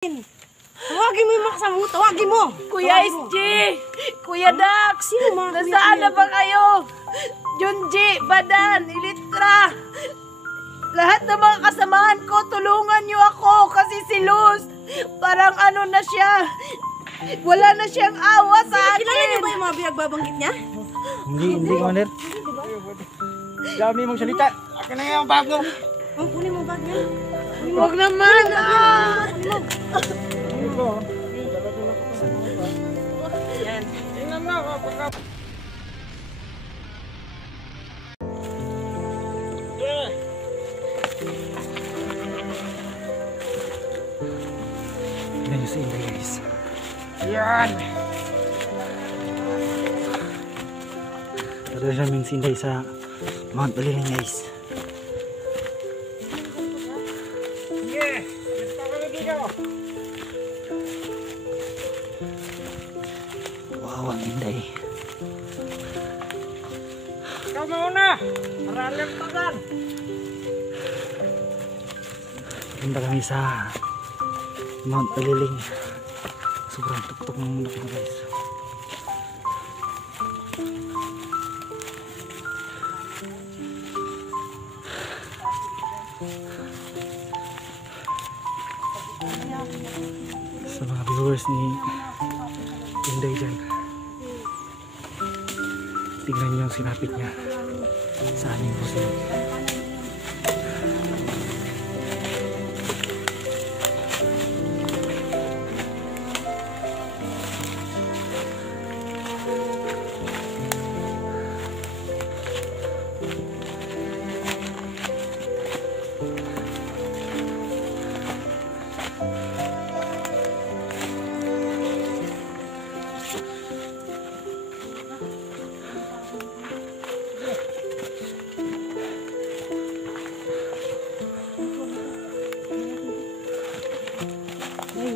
Tawagin mo yung mga kasama mo, tawagin mo! Kuya SG! Kuya Dax! Sino mga nasaan na ba kayo? Junji, Badan, Ilitra! Lahat ng mga kasamahan ko, tulungan niyo ako kasi si Luz, parang ano na siya, wala na siyang awa sa akin. Kilala niyo ba yung mga binagbabanggit niya? Hindi, Commander. Dami mong salita. Akin na yung bag mo. Kunin mo bag niya. Huwag naman! Yan. Tingnan mo ako pagka... Tignan nyo sa inday, guys. Yan! Tara siya min sinday sa Mount Baliling, guys. Yeah! Ito kami dito! Wow, ang inday. Ikaw mauna! Maraming tagan! Punta kami sa Mount Baliling. Sobrang tuktok ng mundo ko, guys. Sa mga viewers ni Inday dyan, tingnan niyo yung sinapit niya sa aming museo.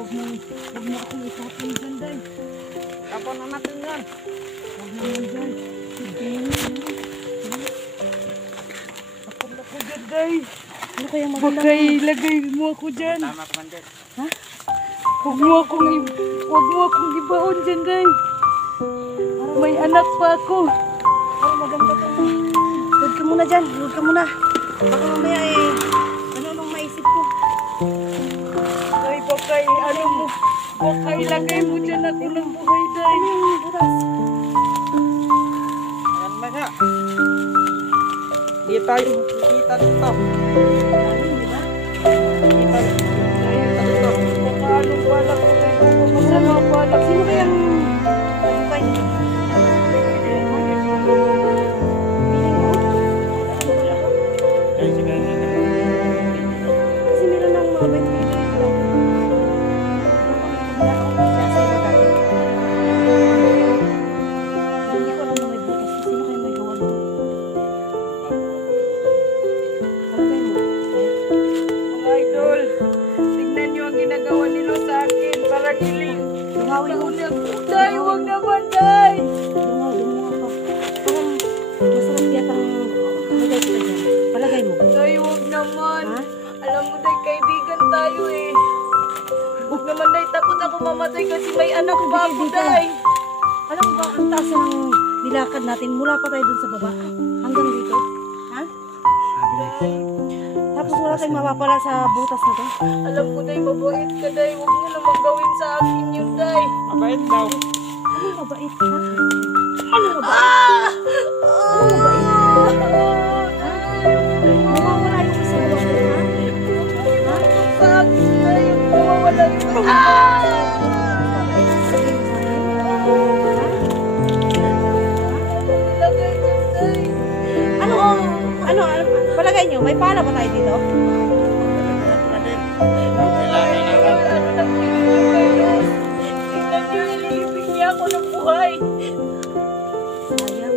Huwag mo akong itapin dyan, Day. Tapon na natin yan. Huwag naman dyan. Tapon na ko dyan, Day. Ano kaya Baka maganda? ilagay mo ako dyan. Tama, Commander. Ha? Huwag mo akong ibaon dyan, Day. May anak pa ako. Parang maganda to. Huwag ka muna dyan. Huwag ka muna. Baka mamaya ano maisip ko. Day, baka ano mo. Baka ilagay mo dyan ako ng buhay, Day. Butas. Ayan na nga. Hindi tayo kita dito. Ayun, di ba? Kita dito. Baka anong balak ko tayo. Masama balak. Sino kayang nabukay nito? Piling mo? Kasi meron ng mga bait dito. Hindi ko alam na may butas. Sino kayo may gawa nito? Palagay mo. Mga idol, tignan nyo ang ginagawa nila sa akin para kiling. Dumawin mo. Day, huwag naman, Day. Dumawa ka. Parang masarap yata ang palagay kita dyan. Palagay mo. Day, huwag naman. Ha? Alam mo, Day, kaibigan tayo eh. Huwag naman, Day, takot ako mamatay kasi may anak pa ako, Day. Alam mo ba, ang taas na ng nilakad natin mula pa tayo dun sa baba hanggang dito? Ha? Tapos wala tayong mapapala sa butas na to. Alam ko, Day, mabait ka, Day. Huwag mo naman gawin sa akin yun, Day. Mabait daw. Ano mabait, ha? Ano mabait? Ah! Ano mabait? Ha? Mawawala yung asawa ko, ha? Ha? Sa akin, Day. Mawawala yung Mabait ka sabihin mo sa akin? Ilagay dyan, Day. Ano? Ano? Palagay nyo, may pala ba tayo dito? Ano nang pinagay, tignan niyo, ililibing niya ako ng buhay. Sayang.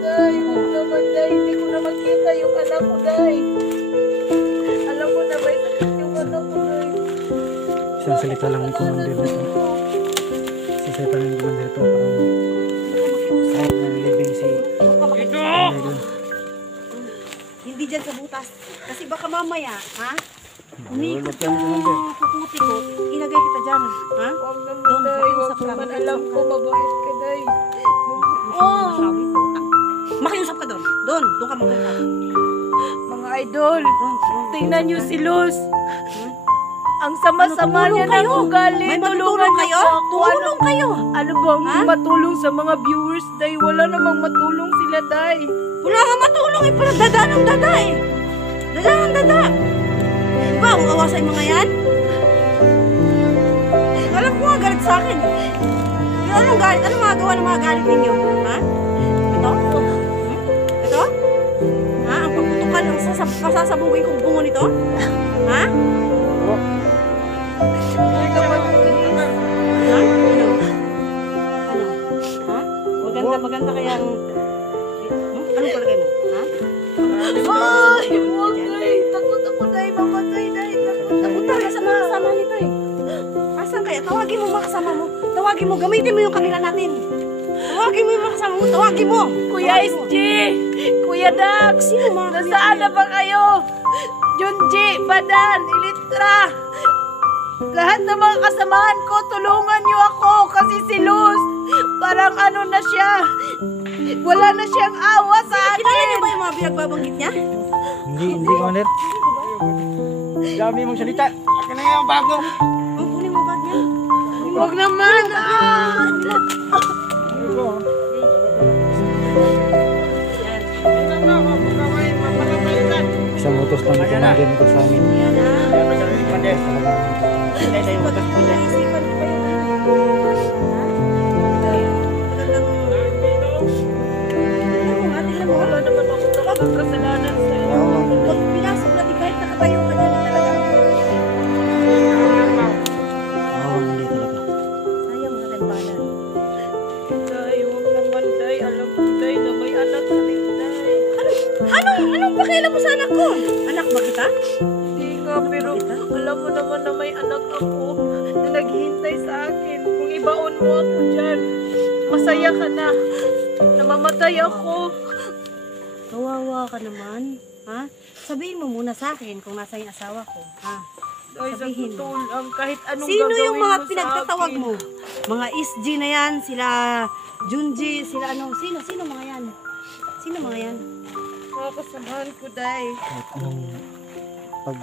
Day, huwag naman, Day. Hindi ko na makita yung anak ko, Day. Alam mo na may sakit yung anak ko, Day. Isang salita lang ni Commander na ito. Isang salita lang ni Commander ito. Parang sayang na nilibing si Inday dun. Hindi dyan sa butas. Kasi baka mamaya, ha? Umikot Ulot yan, Commander. yung kaputi ko, ilagay kita dyan. Ha? Huwag naman, Doon, day. Huwag makiusap ka, naman. makiusap Alam ka. ko, mabait ka, day. Oh! Makiusap ka doon. Doon ka makiusap. Mga idol, Doon. tingnan niyo si Luz. Ang sama-sama Ano, niya tumulong ng kayo? ugali. May Tulungan matutulong niyo kayo? po ako. Tumulong kayo. Ano bang Ha? matulong sa mga viewers, day? Wala namang matulong sila, day. Wala nga matulong eh. Parang dada ng dada eh. Dada ng dada. Diba, ang awa sa mga yan? Alam ko nga galit sa akin. Yung anong galit? Anong magagawa ng mga galit ninyo? Ha? Ito? Ito? Ha? Ang pagputukan ang pasasabugin kong bungo nito? Ha? Ha? Ano? Ano? Ha? Maganda kaya ang... Anong palagay mo? Ha? Ay, huwag, day. Takot ako, day. Mamatay, day. Takot talaga sa mga kasama nito eh. Asan kaya? Tawagin mo mga kasama mo. Tawagin mo. Gamitin mo yung kamera natin. Tawagin mo yung mga kasama mo. Tawagin mo. Kuya SG, Kuya Dax, Sino mga nasaan na ba kayo? Junji, Badan, Ilitra. Lahat ng mga kasamahan ko, tulungan niyo ako kasi si Luz, parang ano na siya. Wala na siyang awa sa akin. Kilala niyo ba yung mga pinagbabanggit niya? Hindi, Commander. Dami mong salita. Akin na yung bago. Ang kunin mo ba niya? Huwag naman. Isang utos lang ni Commander nito sa amin. Isipan ko ba yun? Tingnan mo. Wala naman ako talagang kasalanan sa'yo. Pag pinasok natin kahit nakatayo ka dyan talaga. Oo, hindi talaga. Sayang mga tampalan. Day, huwag naman, day. Alam ko, day, na may anak ka rin, day. Anong pakialam mo sa anak ko? Anak ba kita? Hindi nga, pero alam mo naman na may anak ako na naghihintay sa akin. Kung ibaon mo ako dyan, masaya ka na. Namamatay ako. Kawawa ka naman. Ha? Sabihin mo muna sa akin kung nasa yung asawa ko. Ha? Day, sa Sabihin mo. totoo lang, kahit anong Sino gagawin yung mga mo sa pinagtatawag akin. mo? Mga SG na yan, sila Junji, sila ano, sino mga yan? Sino mga yan? Mga kasamahan ko, day. Kahit anong pag...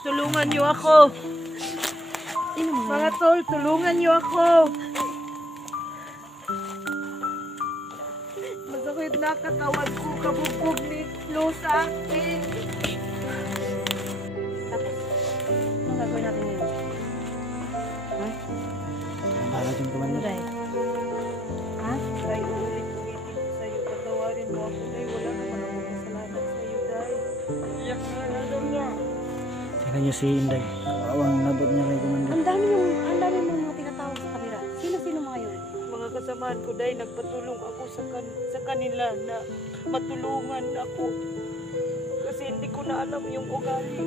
Tulungan niyo ako. Sino mga Mga yan? tol, tulungan niyo ako. Masakit na katawan ko, kabubog ni Flo sa akin. Tapos, anong gagawin natin ngayon? Ha? Para dyan, Ano Commander. dahil? Ha? Day, uulit-ulitin ko sa'yo. Patawarin mo ako, day. Wala naman ako kasalanan sa'yo, day. Iyak na, alam niya. Tingnan niyo si Inday. Awang nabot niya kay Commander. Ang dami mong mga tinatawag sa kamera. Sino mga yun? Mga kasamahan ko, day, nagpatulong ako sa kanila na matulungan ako. Kasi hindi ko na alam yung ugali mo.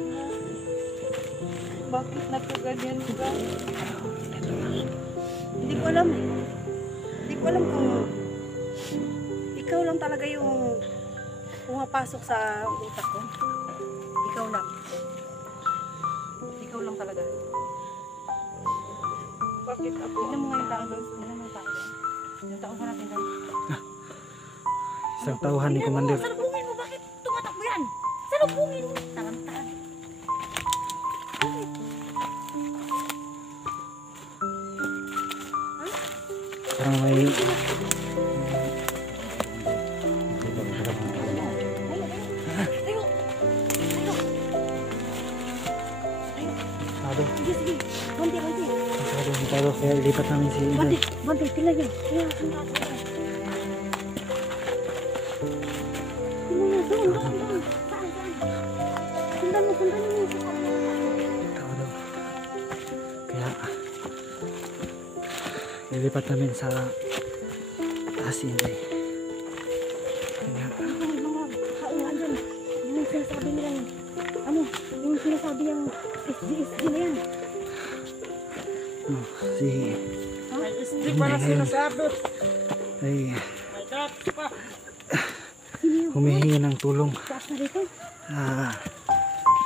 Bakit nagkaganyan ka? Hindi ko alam eh. Hindi ko alam kung ikaw lang talaga yung pumapasok sa utak ko. Ikaw lang. Ikaw lang talaga. Bakit ako? Tignan mo nga yung tao doon. Tignan mo yung tao doon. Yung tao ko natin doon. Isang tauhan ni Commander. Salubungin mo. Bakit tumatakbo yan? Salubungin mo. Tangan-tangan. Parang may... Tayo. Tayo. Masyado. Sige, sige. Banti. Masyado. Kaya ilipat namin si Inday. Banti. Tingnan niyo. Tingnan niyo. Doon. Saan? Sundan mo. Tao daw. Kaya... Ilipat namin sa taas si Inday. Kaya... Kaulan dyan. Yung sinasabi nilang, yung sinasabi yung SG na yan. Si... Hindi para sinasabi. ay... humihingi ng tulong. Taas na dito.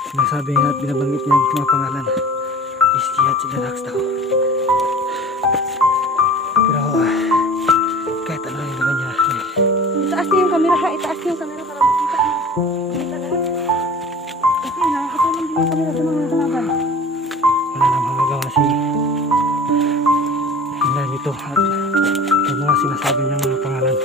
Sinasabi niya at binabanggit niya ang mga pangalan. Lihat sila relax daw. Pero kahit ano yung gawin niya. Itaas niyo yung camera ha. Itaas niyo yung camera para makita niyo. Makita lahat. Kasi nakakatulong din yung camera sa mga kalaban. Wala nang magagawa si Inday nito at yung mga sinasabi niyang mga pangalan.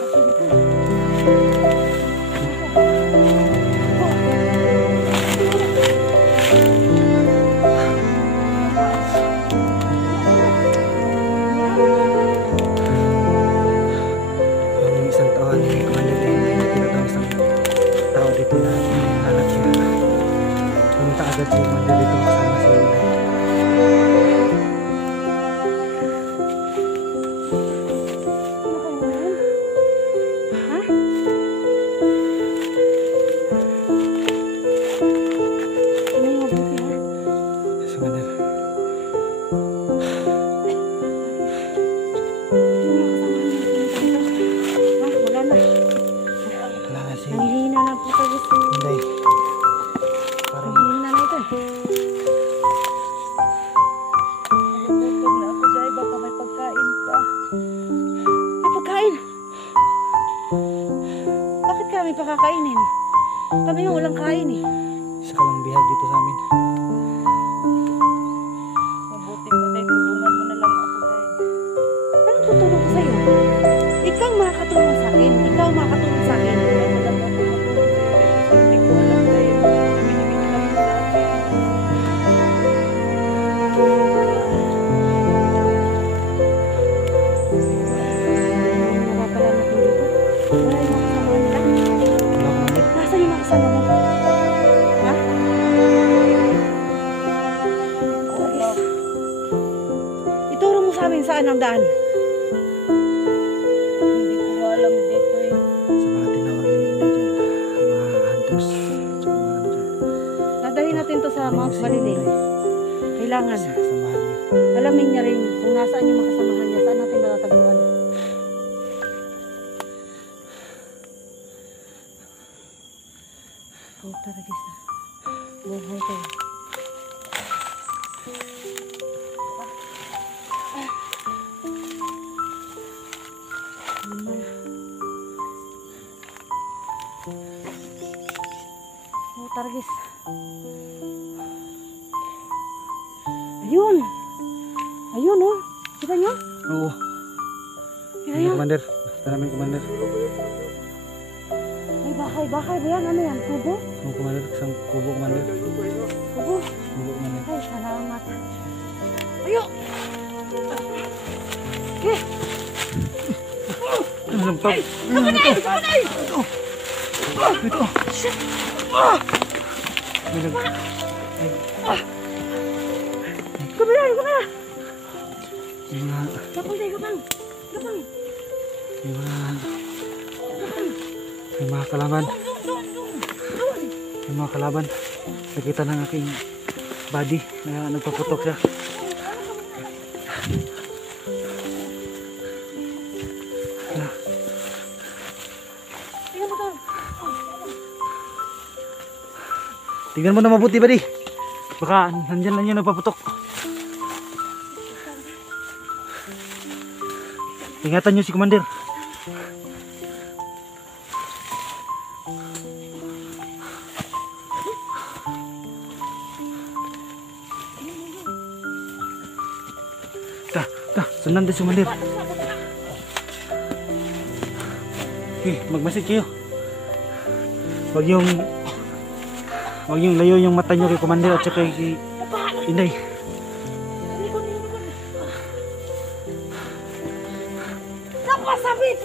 Ang isang tao ni Commander Inday na tinatawag isang tao dito na hinahanap siya. Pumunta agad si Commander dito kasama si Inday. Si Commander. Wala na. Wala na si Nanghihina na po tayo. Inday. Parang Nanghihina na ito. Nagugutom na ako, Day. Baka may pagkain ka. May pagkain. Bakit kami pakakainin? Kami yung walang kain eh. isa ka lang bihag dito sa amin. Mabuti pa, Day. Tulungan mo na lang ako, Day. Anong tutulong ko sa'yo? Ikaw makakatulong sa akin. Ikaw makakatulong sa akin. Alam mo kung matulong sa'yo, Day. Kasi hindi ko alam, Day. Binibigyan mo sa akin. Wala pala natin dito. Wala yung mga kasama nila. Wala Commander. Nasaan yung mga kasama mo? Ha? Alis. Ituro mo sa amin saan ang daan. Hindi ko alam dito eh. Sa mga tinawag ni Inday dyan, mga hunters, tsaka mga ano dyan. Dadalhin natin to sa Mount Malinding. Kailangan. Samahan niyo. Alamin niya rin kung nasaan yung makasamahan niya. Saan natin matatagpuan. Oh, tara Gisa. Buhay tayo. Oh, tara Gis. Ayun! Ayun oh! Kita nyo? Oo. Kita Ano nyo? Commander? Basta namin Commander. Ay, bahay ba yan? Ano yan? Kubo? Ano Commander? Isang kubo Commander. Kubo? Kubo Commander. Ay, salamat. Ayo! Okay. Ano lang pag? Kapanay! Kapanay! Ito! May nag... Kapanay! Kapanay! Yung mga... Kapang tayo, kapang! Kapang! Yung mga... Yung mga kalaban. Yung mga kalaban. Nakita ng aking body na nagpaputok siya. Tingnan mo to! Tingnan mo na mabuti buddy. Baka nandyan lang yung nagpaputok. Ingatan nyo si Commander. Sundan din si Commander. Magmasid kayo. Wag yung layo yung mata nyo kay Commander at saka kay Inday. Napasabit!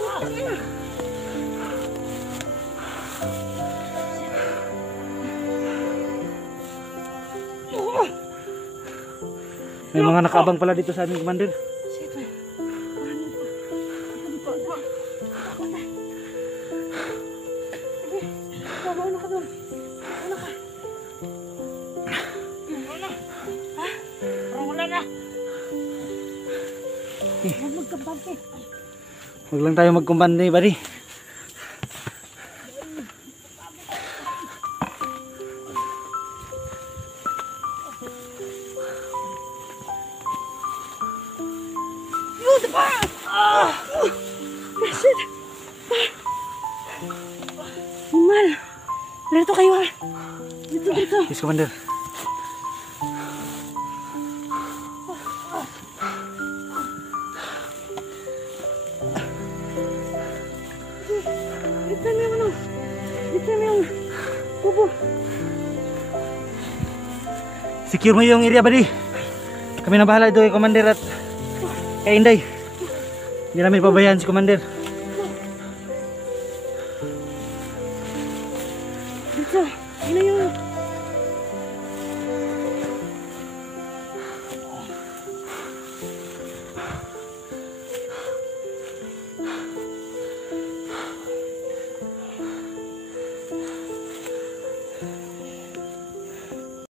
May mga nakaabang pala dito sa amin Commander. Huwag lang tayo magkumbande buddy. Shit. Mal. Dito kayo ha. Dito. Yes, Commander. Dito na yung ano. Dito na yung kubo. Secure mo yung area, buddy. Kami na bahala doon, Commander at kay Inday. Hindi namin pabayaan si Commander.